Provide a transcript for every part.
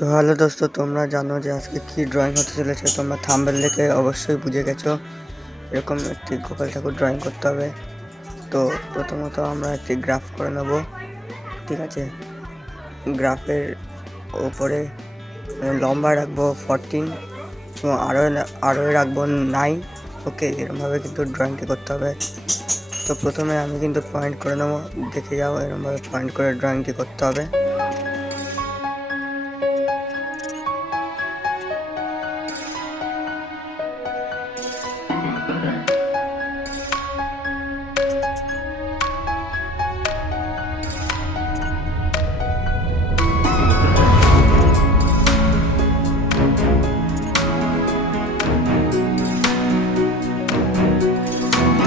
তো হ্যালো দোস্ত, তোমরা জানো যে আজকে কি ড্রয়িং হতে চলেছে। তোমরা থাম্বনেল দেখে অবশ্যই বুঝে গেছো। এরকম একটি গোপাল ঠাকুর ড্রয়িং করতে হবে। তো প্রথমত আমরা একটি গ্রাফ করে নেব, ঠিক আছে। গ্রাফের ওপরে লম্বা রাখবো 14 এবং আরও রাখবো 9। ওকে, এরকমভাবে কিন্তু ড্রয়িংটি করতে হবে। তো প্রথমে আমি কিন্তু পয়েন্ট করে নেবো, দেখে যাও এরকমভাবে পয়েন্ট করে ড্রয়িংটি করতে হবে।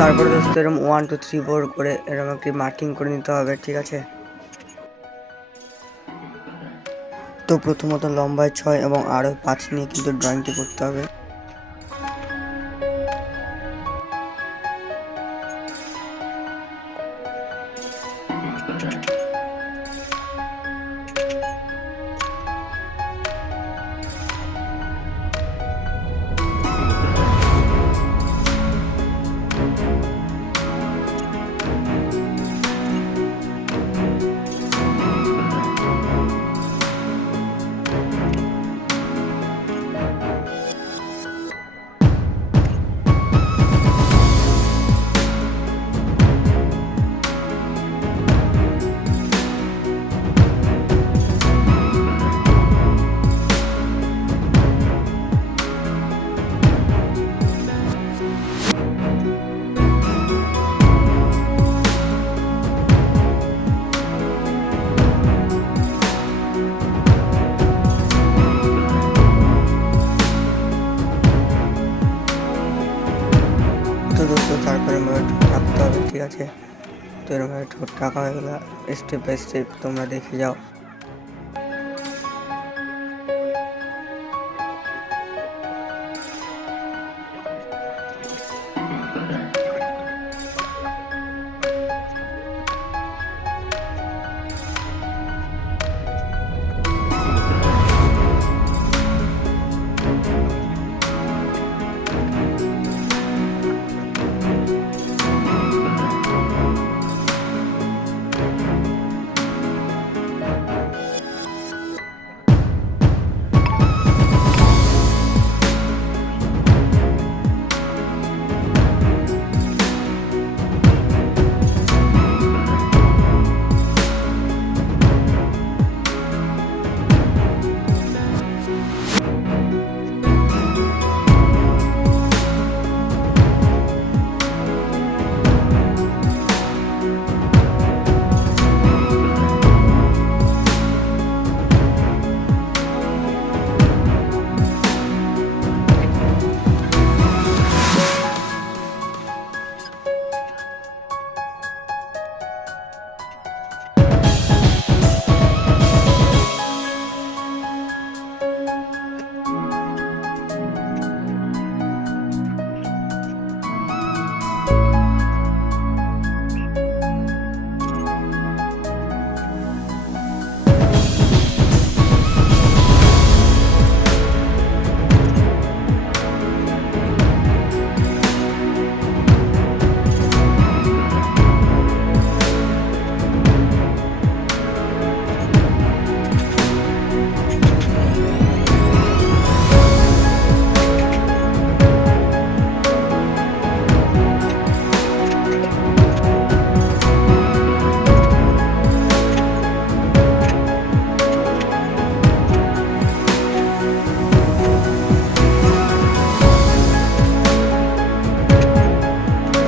তারপরে দোস্ত এরকম 1 2 3 4 করে এরকম একটি মার্কিং করে নিতে হবে, ঠিক আছে। তো প্রথমত লম্বায় 6 এবং আরও 5 নিয়ে কিন্তু ড্রয়িংটি করতে হবে। তো দোস্ত তারপরে আমার ঠোঁট আঁকতে হবে, ঠিক আছে। তো এরকমভাবে ঠোঁট আঁকা হয়ে গেলে স্টেপ বাই স্টেপ তোমরা দেখে যাও।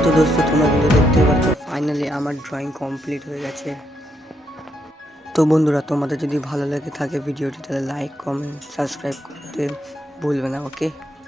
তো দোস্ত তোমরা কিন্তু দেখতে পাচ্ছ ফাইনালি আমার ড্রয়িং কমপ্লিট হয়ে গেছে। তো বন্ধুরা, তোমাদের যদি ভালো লেগে থাকে ভিডিওটি, তাহলে লাইক, কমেন্ট, সাবস্ক্রাইব করতে ভুলবে না, ওকে।